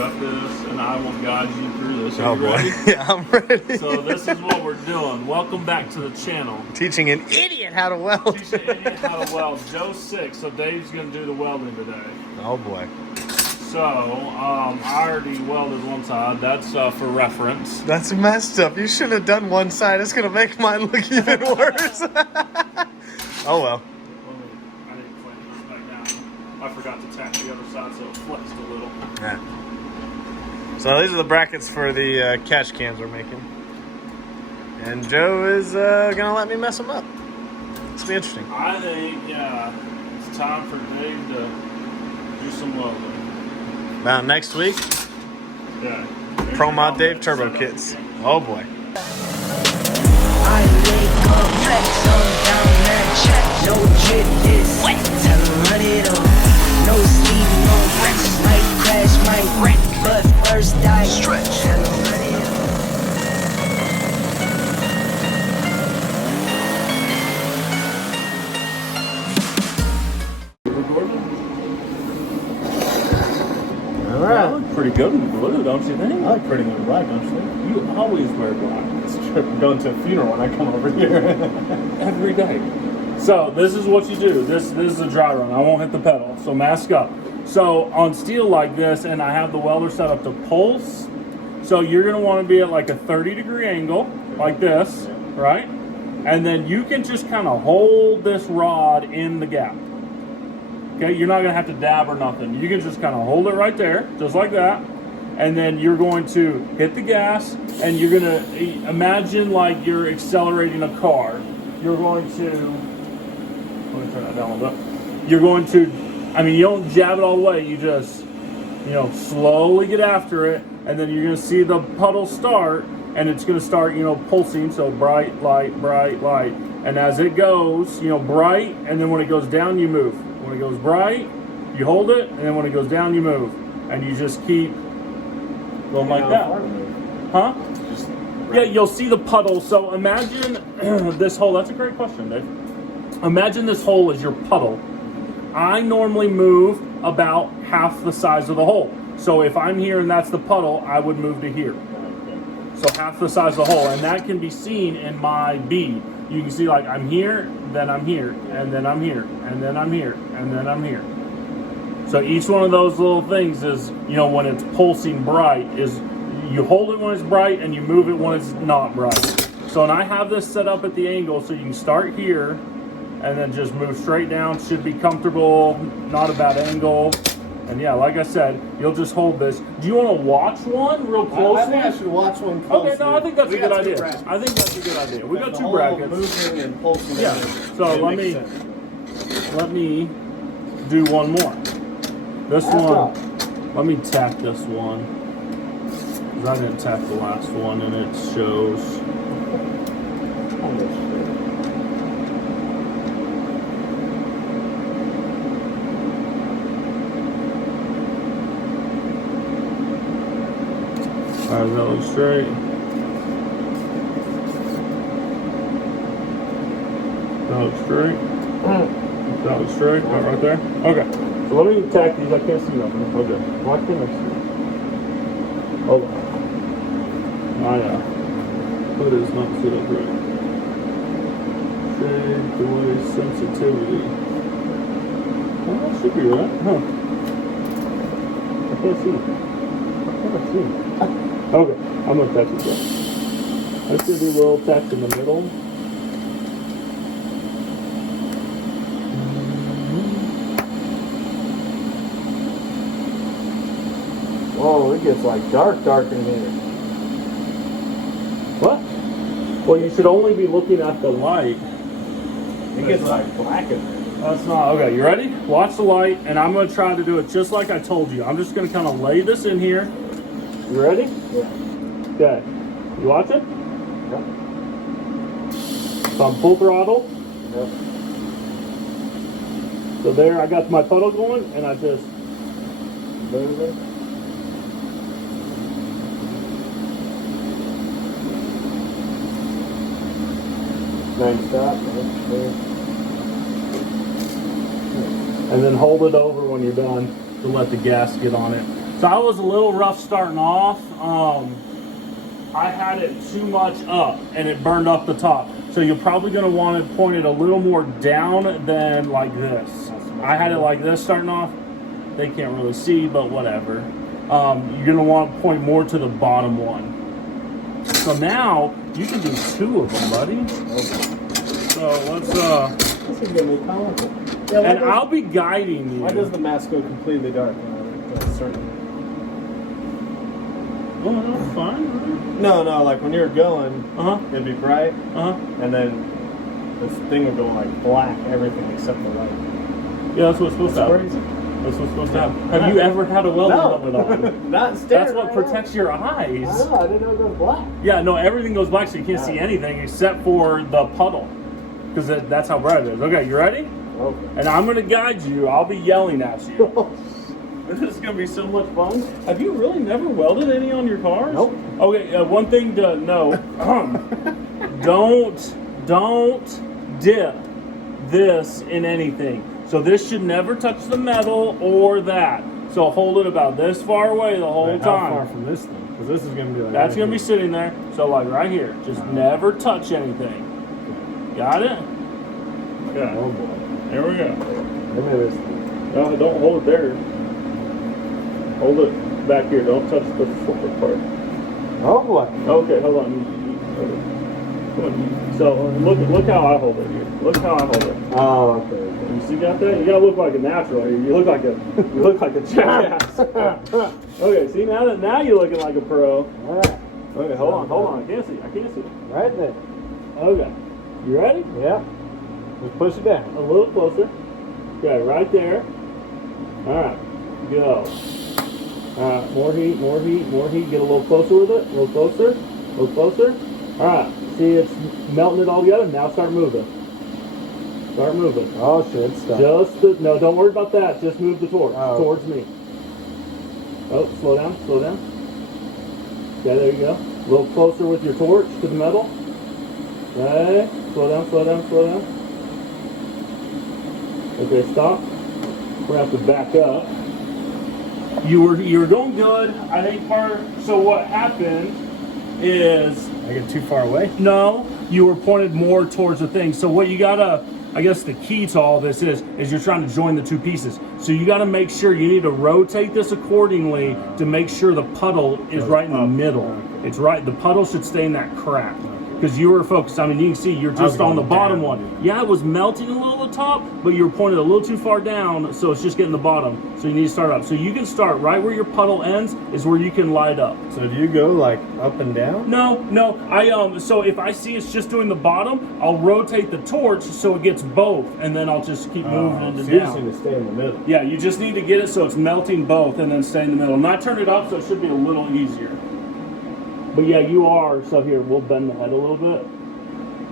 got this, and I will guide you through this. Are you ready? Yeah, I'm ready. So this is what we're doing. Welcome back to the channel. Teaching an idiot how to weld. Teaching an idiot how to weld. Joe's sick, so Dave's going to do the welding today. Oh boy. So, I already welded one side. That's for reference. That's messed up. You shouldn't have done one side. It's going to make mine look even worse. Oh well. I didn't clamp this back down. I forgot to tack the other side, so it flexed a little. Yeah. So these are the brackets for the catch cans we're making. And Joe is going to let me mess them up. It's be interesting. I think, yeah, it's time for Dave to do some welding. About next week, Yeah. Pro Mod Dave Turbo Kits. Oh boy. I wake up, flex on down that check. No drip is wet. Tell 'em run it up. No sleep, no rest. Might crash, might wreck. But first I stretch. Tell 'em run it up. All That right. looks pretty good in blue, don't you think? I look pretty good in black, don't you think? You always wear black. It's a trip going to a funeral when I come over here. Every day. So this is what you do. This is a dry run. I won't hit the pedal, so mask up. So on steel like this, and I have the welder set up to pulse, so you're going to want to be at like a 30-degree angle, like this, right? And then you can just kind of hold this rod in the gap. Okay, you're not going to have to dab or nothing. You can just kind of hold it right there, just like that. And then you're going to hit the gas, and you're going to imagine like you're accelerating a car. You're going to, let me turn that down a little bit. You're going to, I mean, you don't jab it all the way. You just, you know, slowly get after it, and then you're going to see the puddle start, and it's going to start, you know, pulsing. So bright, light, bright, light. And as it goes, you know, bright, and then when it goes down, you move. When it goes bright, you hold it, and then when it goes down, you move. And you just keep going like that. Huh? Yeah, you'll see the puddle. So imagine this hole. That's a great question, Dave. Imagine this hole is your puddle. I normally move about half the size of the hole. So if I'm here and that's the puddle, I would move to here. So half the size of the hole. And that can be seen in my bead. You can see like I'm here, then I'm here, and then I'm here, and then I'm here, and then I'm here. So each one of those little things is, you know, when it's pulsing bright, is you hold it when it's bright and you move it when it's not bright. So, and I have this set up at the angle so you can start here and then just move straight down. Should be comfortable, not a bad angle. And yeah, like I said, you'll just hold this. Do you want to watch one real closely? I think I should watch one closely. Okay, no, I think that's a good idea. I think that's a good idea. We got two brackets. Moving and pulsing. Yeah. So let me do one more. This one. Let me tack this one. 'Cause I didn't tack the last one, and it shows. Alright, that looks straight. That looks straight. That looks straight. Right there. Okay. So let me tack these. I can't see nothing. Okay. Why can't I see? Hold on. My hood is not set up right. Shade, away, sensitivity. Well, that should be right. Huh. I can't see. Okay, I'm gonna tack this up. Let's do a little tack in the middle. Whoa, it gets like dark in here. What? Well, you should only be looking at the light. It gets like black in there. That's not, okay, you ready? Watch the light, and I'm gonna try to do it just like I told you. I'm just gonna kind of lay this in here. You ready? Yeah. Okay. You watch it? Yep. So I'm full throttle. Yep. So there, I got my puddle going, and I just Move it. Nice stop. and then hold it over when you're done to let the gas get on it. So I was a little rough starting off. I had it too much up and it burned off the top. So you're probably going to want to point it a little more down than like this. I had it like this starting off. They can't really see, but whatever. You're going to want to point more to the bottom one. So now you can do 2 of them, buddy. Okay. So let's This is gonna be powerful. Yeah, and I'll be guiding you. Why does the mask go completely dark? Certain. Oh, no, it's fine. No, like when you're going, it'd be bright, and then this thing would go like black, everything except the light. Yeah, that's what's supposed to happen. Crazy. That's what's supposed to happen. Have you ever had a welding helmet on? Not staring. That's what right protects your eyes. I know, I didn't know it goes black. Yeah, no, everything goes black so you can't see anything except for the puddle. Because that's how bright it is. Okay, you ready? Okay. And I'm going to guide you. I'll be yelling at you. This is going to be so much fun. Have you really never welded any on your cars? Nope. Okay, one thing to know. Don't dip this in anything. So this should never touch the metal or that. So hold it about this far away the whole time. How far from this thing? Because this is going to be like That's right going to be here. sitting there. So like right here. Just never touch anything. Got it? Okay. Oh boy. Here we go. Look at this thing. No, don't hold it there. Hold it back here. Don't touch the forward part. Oh boy. Okay, hold on. Come on. So look how I hold it here. Look how I hold it. Oh, okay. You see, got that? You gotta look like a natural here. You look like a jackass. Okay, see now you're looking like a pro. All right. Okay, hold on. I can't see. Right there. Okay, you ready? Yeah. Let's push it down. A little closer. Okay, right there. All right, go. All right, more heat. Get a little closer with it. A little closer. All right, see it's melting it all together. Now start moving. Oh shit, stop. No, don't worry about that. Just move the torch towards me. Oh, slow down. Okay, there you go. A little closer with your torch to the metal. Okay, slow down. Okay, stop. We're gonna have to back up. You were going good. I think so what happened is I get too far away? no, you were pointed more towards the thing. So what you gotta, I guess the key to all this is you're trying to join the 2 pieces. So you gotta make sure you need to rotate this accordingly to make sure the puddle is right in the middle. Okay. It's right, the puddle should stay in that crack. Because you were focused, I mean, you can see you're just on the bottom one. Yeah, it was melting a little at the top, but you were pointed a little too far down, so it's just getting the bottom. So you need to start up. So you can start right where your puddle ends is where you can light up. So do you go like up and down? No. So if I see it's just doing the bottom, I'll rotate the torch so it gets both, and then I'll just keep moving it So you just down. need to stay in the middle. Yeah, you just need to get it so it's melting both, and then stay in the middle. Not turn it up, so it should be a little easier. But yeah, you are. So here, we'll bend the head a little bit.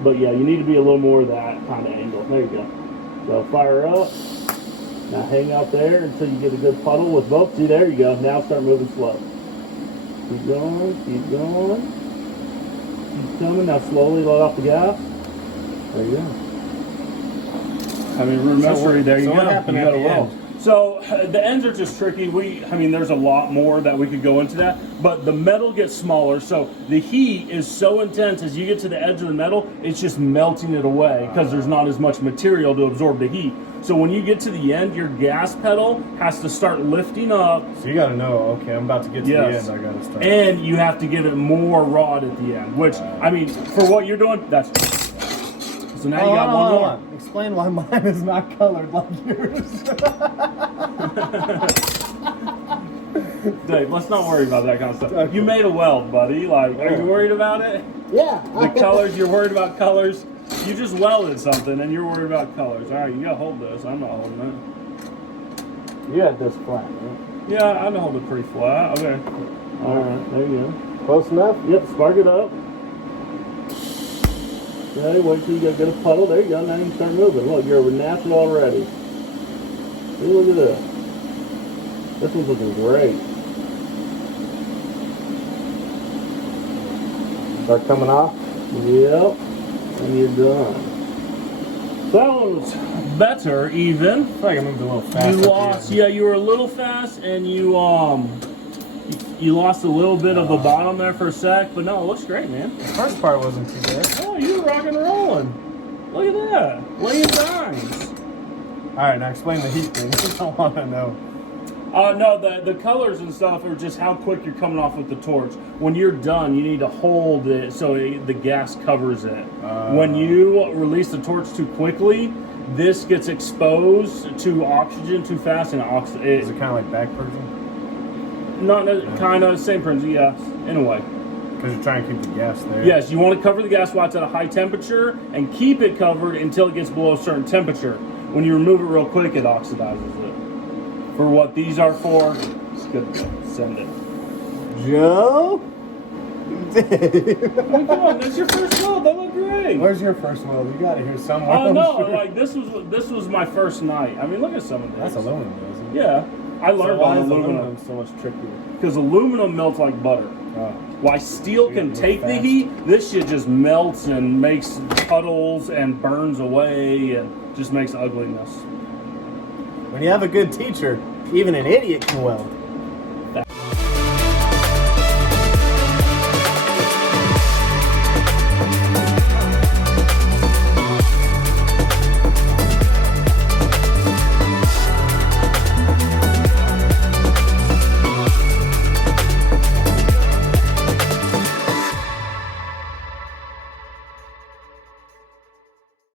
But yeah, you need to be a little more of that kind of angle. There you go. So fire up. Now hang out there until you get a good puddle with both. See, there you go. Now start moving slow. Keep going. Keep coming. Now slowly let off the gas. There you go. I mean, remember, there you so go. what happened You at got a the weld. end? So the ends are just tricky. There's a lot more that we could go into that, but the metal gets smaller. So the heat is so intense as you get to the edge of the metal, it's just melting it away because there's not as much material to absorb the heat. So when you get to the end, your gas pedal has to start lifting up. So you got to know, okay, I'm about to get to the end. I got to start. And you have to give it more rod at the end, which, I mean, for what you're doing, that's... So now you got one more. Explain why mine is not colored like yours. Dave, let's not worry about that kind of stuff. Okay. You made a weld, buddy. Like, are you worried about it? Yeah. The colors, you're worried about colors. You just welded something and you're worried about colors. All right, you gotta hold this. I'm not holding it. You had this flat, right? Yeah, I can hold it pretty flat. Okay. All right, there you go. Close enough? Yep, spark it up. Okay, wait till you get a puddle. There you go. Now you can start moving. Look, you're natural already. See, look at this. This one's looking great. Start coming off? Yep. And you're done. That one was better, even. I feel like I moved a little fast. You lost, yeah, you were a little fast, and you You lost a little bit of the bottom there for a sec, but no, it looks great, man. The first part wasn't too bad. Oh, you're rock and rolling. Look at that. Laying dimes. All right, now explain the heat thing. I want to know. No, the colors and stuff are just how quick you're coming off with the torch. When you're done, you need to hold it so the gas covers it. When you release the torch too quickly, this gets exposed to oxygen too fast, and Is it kind of like back purging? Not kind of same principle, yeah. Anyway. Because you're trying to keep the gas there. Yes, you want to cover the gas while it's at a high temperature and keep it covered until it gets below a certain temperature. When you remove it real quick, it oxidizes it. For what these are for, it's good to go. Send it. Joe? Come on, that's your first weld. That looked great. Where's your first weld? You got it here somewhere. Oh no, sure. like this was my first night. I mean, look at some of this. That's aluminum, isn't it? Yeah, I learned why on is aluminum so much trickier? because aluminum melts like butter. Oh. Why steel can Really take the fast. heat, this shit just melts and makes puddles and burns away and just makes ugliness. When you have a good teacher, even an idiot can weld.